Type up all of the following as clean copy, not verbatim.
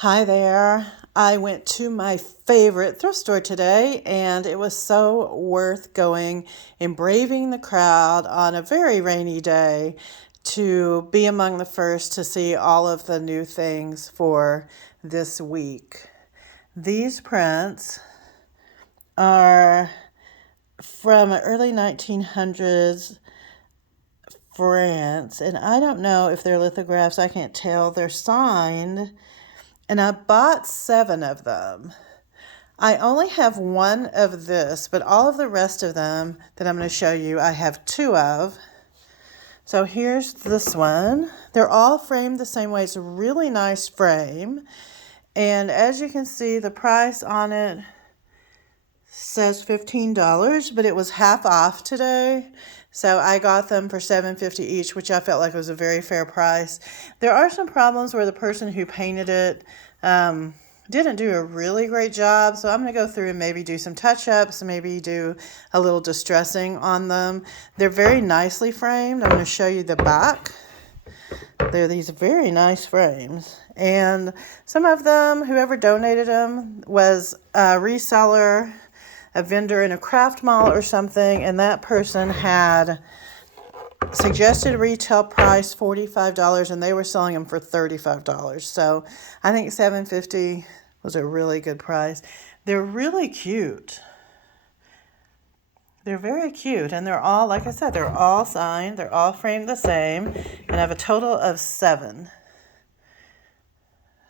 Hi there. I went to my favorite thrift store today, and it was so worth going and braving the crowd on a very rainy day to be among the first to see all of the new things for this week. These prints are from early 1900s France, and I don't know if they're lithographs. I can't tell. They're signed. And I bought 7 of them. I only have one of this, but all of the rest of them that I'm going to show you, I have 2 of. So here's this one. They're all framed the same way. It's a really nice frame. And as you can see, the price on it says $15, but it was half off today. So I got them for $7.50 each, which I felt like was a very fair price. There are some problems where the person who painted it didn't do a really great job. So I'm going to go through and maybe do some touch-ups, maybe do a little distressing on them. They're very nicely framed. I'm going to show you the back. They're these very nice frames. And some of them, whoever donated them, was a reseller, a vendor in a craft mall or something, and that person had suggested retail price $45, and they were selling them for $35. So I think $7.50 was a really good price. They're really cute. They're very cute, and they're all, like I said, they're all signed. They're all framed the same, and I have a total of 7.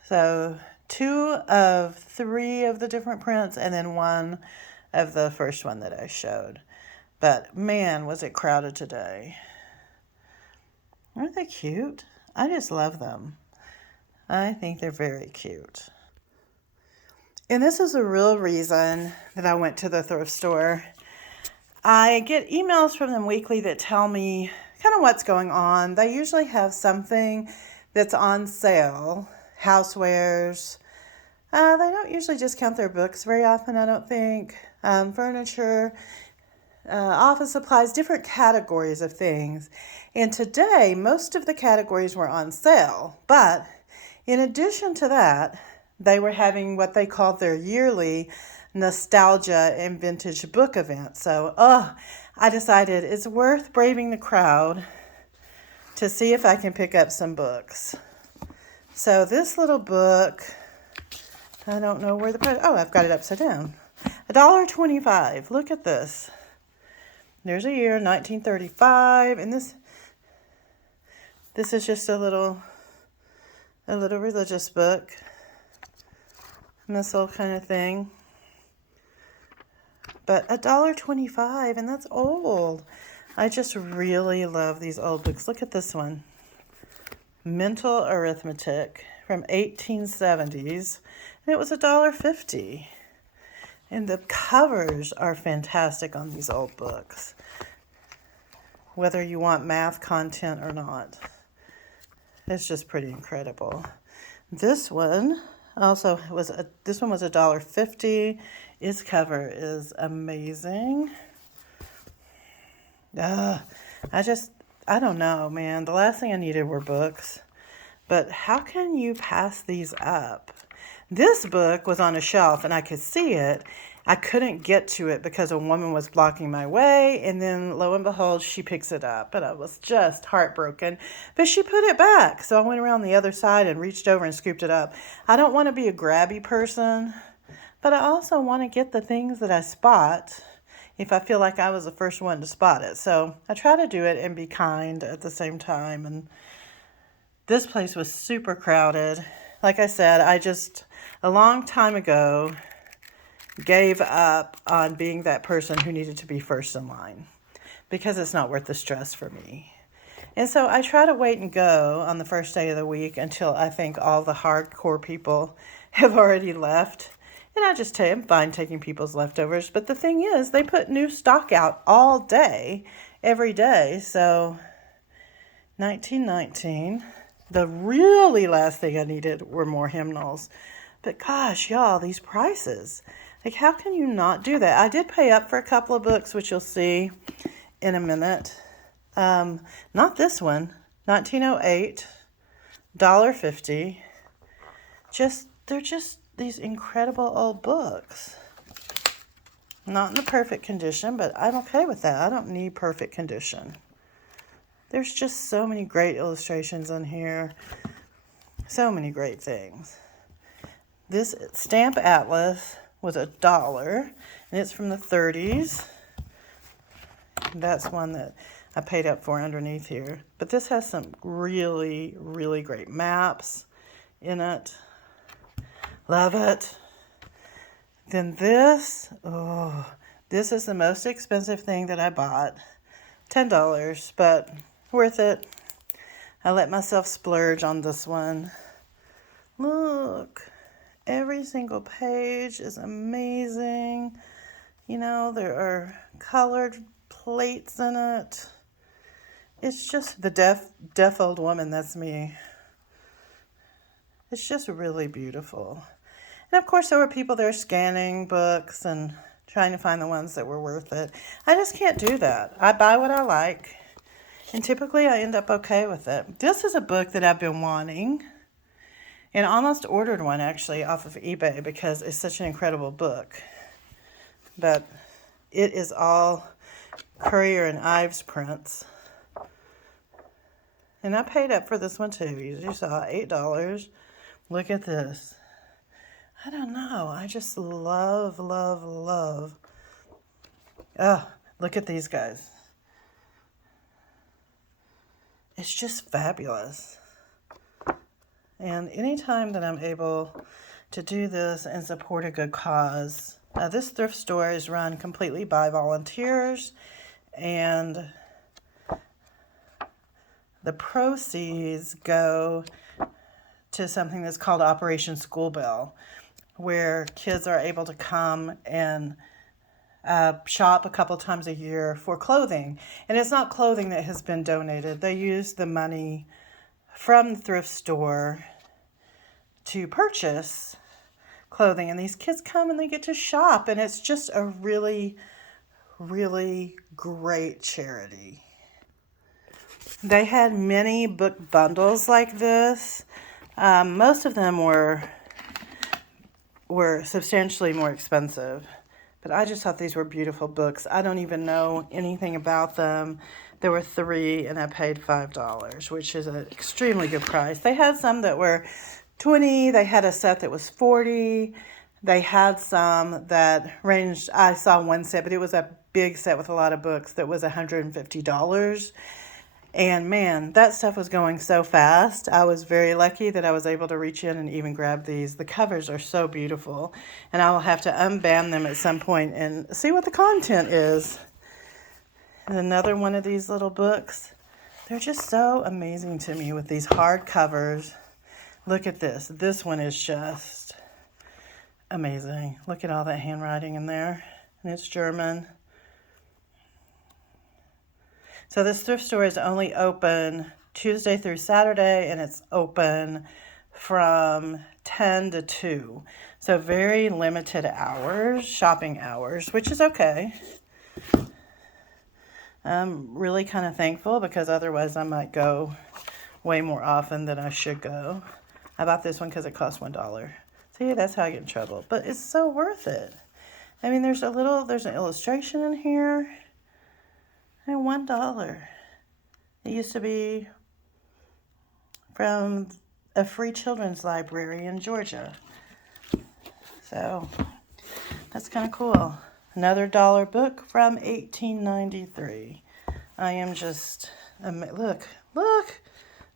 So 2 of 3 of the different prints, and then 1 of the first one that I showed. But man, was it crowded today. Aren't they cute? I just love them. I think they're very cute. And this is the real reason that I went to the thrift store. I get emails from them weekly that tell me kind of what's going on. They usually have something that's on sale, housewares. They don't usually discount their books very often, I don't think. Furniture, office supplies, different categories of things. And today, most of the categories were on sale. But in addition to that, they were having what they called their yearly nostalgia and vintage book event. So, I decided it's worth braving the crowd to see if I can pick up some books. So this little book, I don't know where the price, I've got it upside down. $1.25. Look at this. There's a year, 1935, and this is just a little religious book, missal kind of thing. But $1.25, and that's old. I just really love these old books. Look at this one, Mental Arithmetic from 1870s, and it was $1.50. And the covers are fantastic on these old books, whether you want math content or not. It's just pretty incredible. This one also was $1.50. Its cover is amazing. I don't know, man. The last thing I needed were books. But how can you pass these up? This book was on a shelf and I could see it. I couldn't get to it because a woman was blocking my way, and then lo and behold, she picks it up, and I was just heartbroken. But she put it back, so I went around the other side and reached over and scooped it up. I don't want to be a grabby person, but I also want to get the things that I spot if I feel like I was the first one to spot it. So I try to do it and be kind at the same time, and this place was super crowded. Like I said, a long time ago, gave up on being that person who needed to be first in line because it's not worth the stress for me. And so I try to wait and go on the first day of the week until I think all the hardcore people have already left. And I just tell you, I'm fine taking people's leftovers. But the thing is, they put new stock out all day, every day. So 1919, the really last thing I needed were more hymnals. But gosh, y'all, these prices. Like, how can you not do that? I did pay up for a couple of books, which you'll see in a minute. Not this one. 1908, $1.50. Just they're just these incredible old books. Not in the perfect condition, but I'm okay with that. I don't need perfect condition. There's just so many great illustrations on here. So many great things. This stamp atlas was $1, and it's from the 30s. That's one that I paid up for underneath here. But this has some really, really great maps in it. Love it. Then this, this is the most expensive thing that I bought. $10, but worth it. I let myself splurge on this one. Look, every single page is amazing. You know, there are colored plates in it. It's just the deaf old woman, that's me. It's just really beautiful. And of course there were people there scanning books and trying to find the ones that were worth it. I just can't do that. I buy what I like, and typically I end up okay with it. This is a book that I've been wanting, and almost ordered one actually off of eBay because it's such an incredible book. But it is all Currier and Ives prints. And I paid up for this one too. You saw $8. Look at this. I don't know. I just love, love, love. Oh, look at these guys. It's just fabulous. And anytime that I'm able to do this and support a good cause, this thrift store is run completely by volunteers, and the proceeds go to something that's called Operation School Bell, where kids are able to come and shop a couple times a year for clothing. And it's not clothing that has been donated. They use the money from the thrift store to purchase clothing. And these kids come and they get to shop. And it's just a really, really great charity. They had many book bundles like this. Most of them were substantially more expensive, but I just thought these were beautiful books. I don't even know anything about them. There were 3 and I paid $5, which is an extremely good price. They had some that were $20. They had a set that was $40. They had some that ranged, I saw one set, but it was a big set with a lot of books that was $150. And man, that stuff was going so fast. I was very lucky that I was able to reach in and even grab these. The covers are so beautiful. And I will have to unband them at some point and see what the content is. And another one of these little books. They're just so amazing to me with these hard covers. Look at this. This one is just amazing. Look at all that handwriting in there. And it's German. So this thrift store is only open Tuesday through Saturday, and it's open from 10 to 2. So very limited hours, shopping hours, which is okay. I'm really kind of thankful because otherwise I might go way more often than I should go. I bought this one because it cost $1. See, that's how I get in trouble. But it's so worth it. I mean, there's an illustration in here. And $1. It used to be from a free children's library in Georgia. So that's kind of cool. Another $1 book from 1893. I am just, look,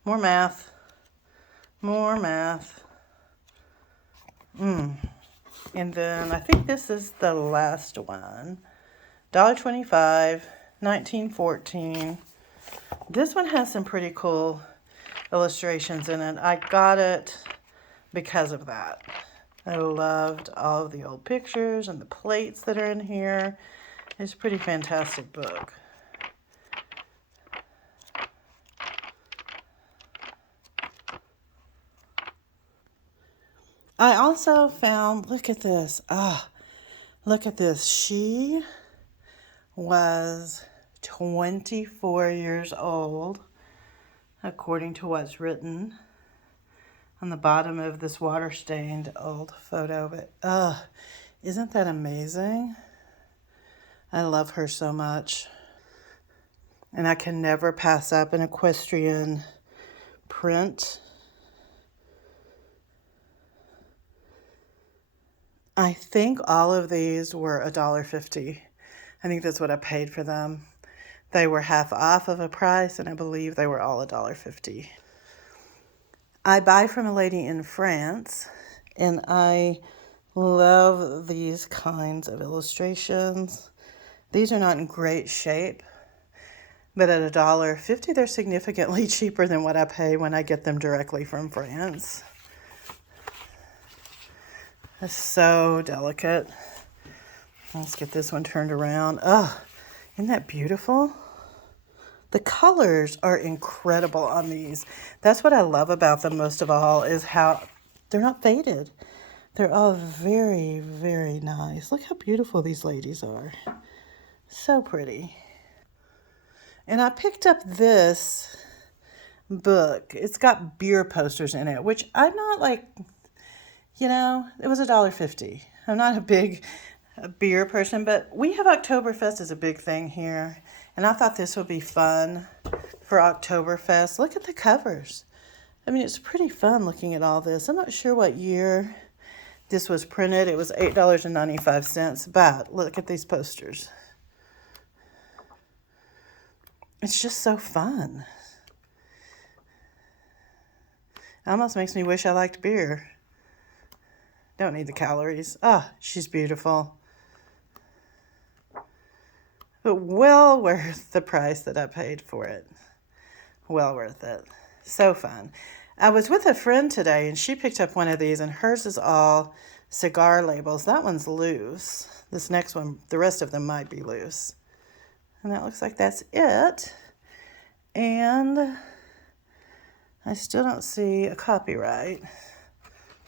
more math. And then I think this is the last one. $1.25. 1914. This one has some pretty cool illustrations in it. I got it because of that. I loved all of the old pictures and the plates that are in here. It's a pretty fantastic book. I also found, look at this. Look at this. She was 24 years old, according to what's written. on the bottom of this water-stained old photo. But, isn't that amazing? I love her so much. And I can never pass up an equestrian print. I think all of these were $1.50. I think that's what I paid for them. They were half off of a price, and I believe they were all $1.50. I buy from a lady in France, and I love these kinds of illustrations. These are not in great shape, but at $1.50, they're significantly cheaper than what I pay when I get them directly from France. It's so delicate. Let's get this one turned around. Oh, isn't that beautiful? The colors are incredible on these. That's what I love about them most of all, is how they're not faded. They're all very, very nice. Look how beautiful these ladies are. So pretty. And I picked up this book. It's got beer posters in it, which I'm not like, it was $1.50. I'm not a big beer person, but we have Oktoberfest as a big thing here. And I thought this would be fun for Oktoberfest. Look at the covers. I mean, it's pretty fun looking at all this. I'm not sure what year this was printed. It was $8.95, but look at these posters. It's just so fun. It almost makes me wish I liked beer. Don't need the calories. She's beautiful. But well worth the price that I paid for it. Well worth it. So fun. I was with a friend today, and she picked up one of these, and hers is all cigar labels. That one's loose. This next one, the rest of them might be loose. And that looks like that's it. And I still don't see a copyright.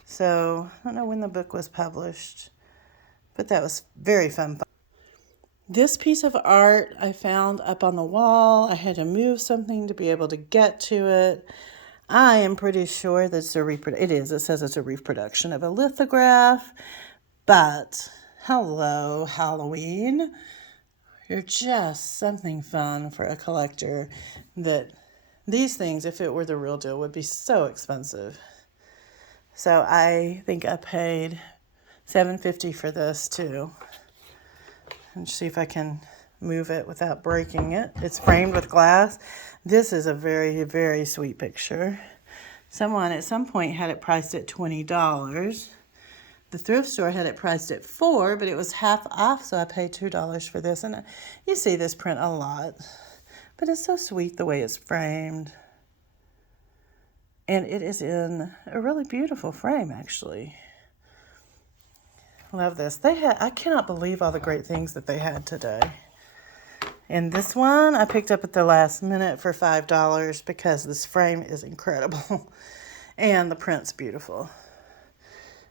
So I don't know when the book was published, but that was very fun. This piece of art I found up on the wall. I had to move something to be able to get to it. I am pretty sure that's a reproduction. It is. It says it's a reproduction of a lithograph. But hello, Halloween. You're just something fun for a collector. That these things, if it were the real deal, would be so expensive. So I think I paid $7.50 for this too. And see if I can move it without breaking it. It's framed with glass. This is a very, very sweet picture. Someone at some point had it priced at $20. The thrift store had it priced at $4, but it was half off, so I paid $2 for this. And you see this print a lot. But it's so sweet the way it's framed. And it is in a really beautiful frame, actually. Love this. I cannot believe all the great things that they had today. And this one I picked up at the last minute for $5 because this frame is incredible. And the print's beautiful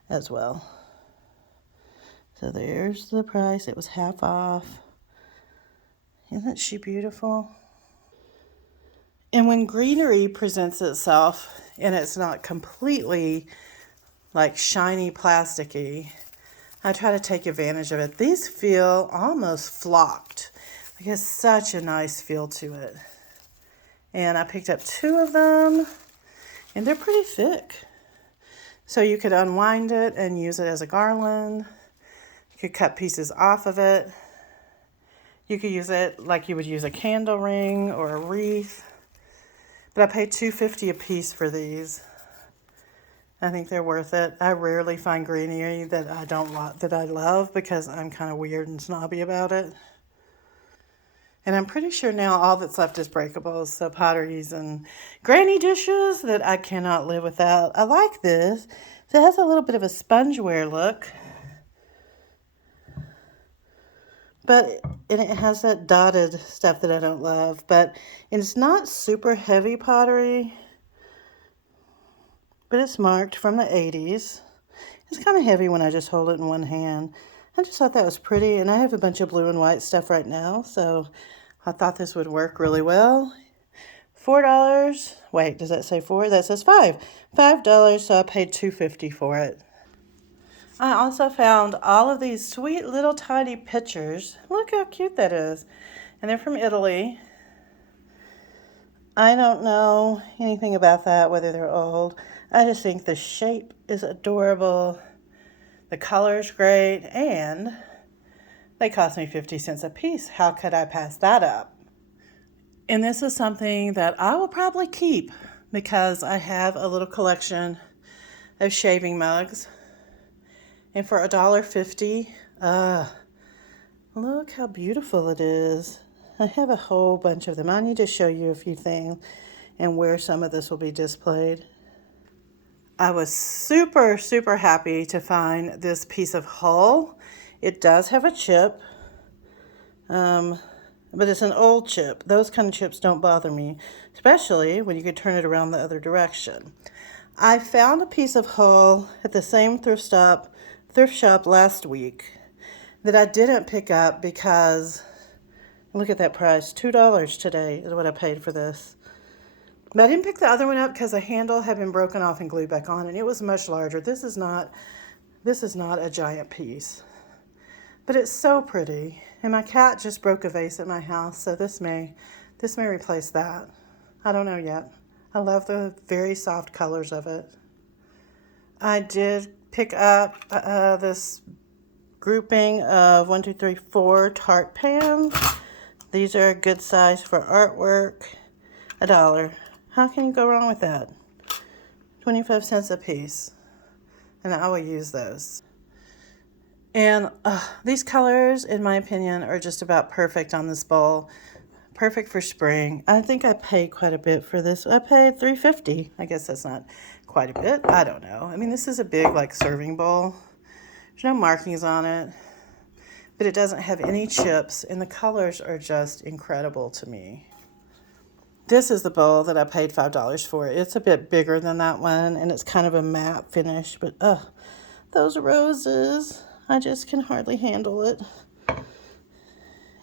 as well. So there's the price. It was half off. Isn't she beautiful? And when greenery presents itself and it's not completely like shiny plasticky, I try to take advantage of it. These feel almost flocked. Like it's such a nice feel to it. And I picked up 2 of them, and they're pretty thick. So you could unwind it and use it as a garland. You could cut pieces off of it. You could use it like you would use a candle ring or a wreath. But I paid $2.50 a piece for these. I think they're worth it. I rarely find greenery that I love because I'm kind of weird and snobby about it. And I'm pretty sure now all that's left is breakables, so potteries and granny dishes that I cannot live without. I like this. So it has a little bit of a spongeware look. And it has that dotted stuff that I don't love. But it's not super heavy pottery. But it's marked from the 80s. It's kind of heavy when I just hold it in one hand. I just thought that was pretty, and I have a bunch of blue and white stuff right now, so I thought this would work really well $4. Wait, does that say 4? That says 5. $5, so I paid $2.50 for it. I also found all of these sweet little tiny pictures. Look how cute that is. And they're from Italy. I don't know anything about that, whether they're old. I just think the shape is adorable. The color's great, and they cost me 50 cents a piece. How could I pass that up? And this is something that I will probably keep because I have a little collection of shaving mugs. And for $1.50, look how beautiful it is. I have a whole bunch of them. I need to show you a few things and where some of this will be displayed. I was super, super happy to find this piece of hull. It does have a chip, but it's an old chip. Those kind of chips don't bother me, especially when you can turn it around the other direction. I found a piece of hull at the same thrift shop last week that I didn't pick up because, look at that price, $2 today is what I paid for this. But I didn't pick the other one up because the handle had been broken off and glued back on, and it was much larger. This is not a giant piece, but it's so pretty. And my cat just broke a vase at my house, so this may replace that. I don't know yet. I love the very soft colors of it. I did pick up this grouping of 1, 2, 3, 4 tart pans. These are a good size for artwork. $1. How can you go wrong with that? 25 cents a piece. And I will use those. And these colors, in my opinion, are just about perfect on this bowl. Perfect for spring. I think I paid quite a bit for this. I paid $3.50. I guess that's not quite a bit. I don't know. I mean, this is a big, like, serving bowl. There's no markings on it. But it doesn't have any chips. And the colors are just incredible to me. This is the bowl that I paid $5 for. It's a bit bigger than that one, and it's kind of a matte finish, but those roses, I just can hardly handle it.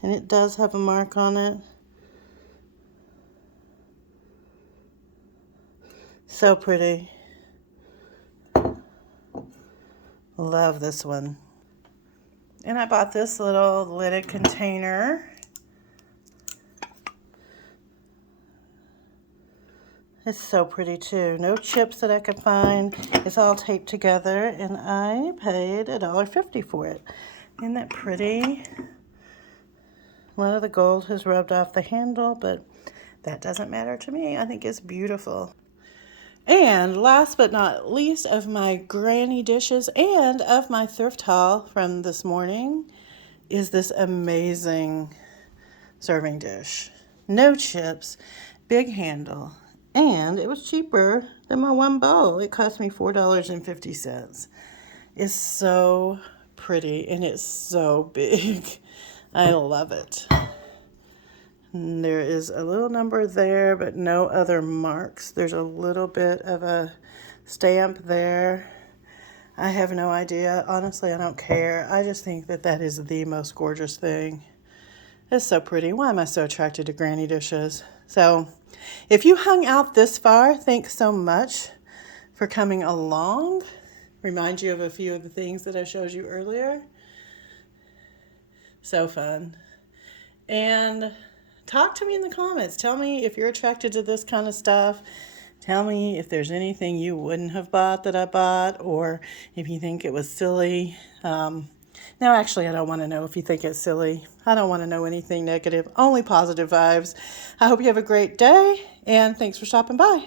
And it does have a mark on it. So pretty. Love this one. And I bought this little lidded container. It's so pretty too. No chips that I could find. It's all taped together, and I paid $1.50 for it. Isn't that pretty? A lot of the gold has rubbed off the handle, but that doesn't matter to me. I think it's beautiful. And last but not least of my granny dishes and of my thrift haul from this morning is this amazing serving dish. No chips, big handle. And it was cheaper than my one bowl. It cost me $4.50. It's so pretty and it's so big. I love it. And there is a little number there, but no other marks. There's a little bit of a stamp there. I have no idea. Honestly, I don't care. I just think that that is the most gorgeous thing. It's so pretty. Why am I so attracted to granny dishes? So, if you hung out this far, thanks so much for coming along. Remind you of a few of the things that I showed you earlier. So fun. And talk to me in the comments. Tell me if you're attracted to this kind of stuff. Tell me if there's anything you wouldn't have bought that I bought, or if you think it was silly. No, actually, I don't want to know if you think it's silly. I don't want to know anything negative, only positive vibes. I hope you have a great day, and thanks for stopping by.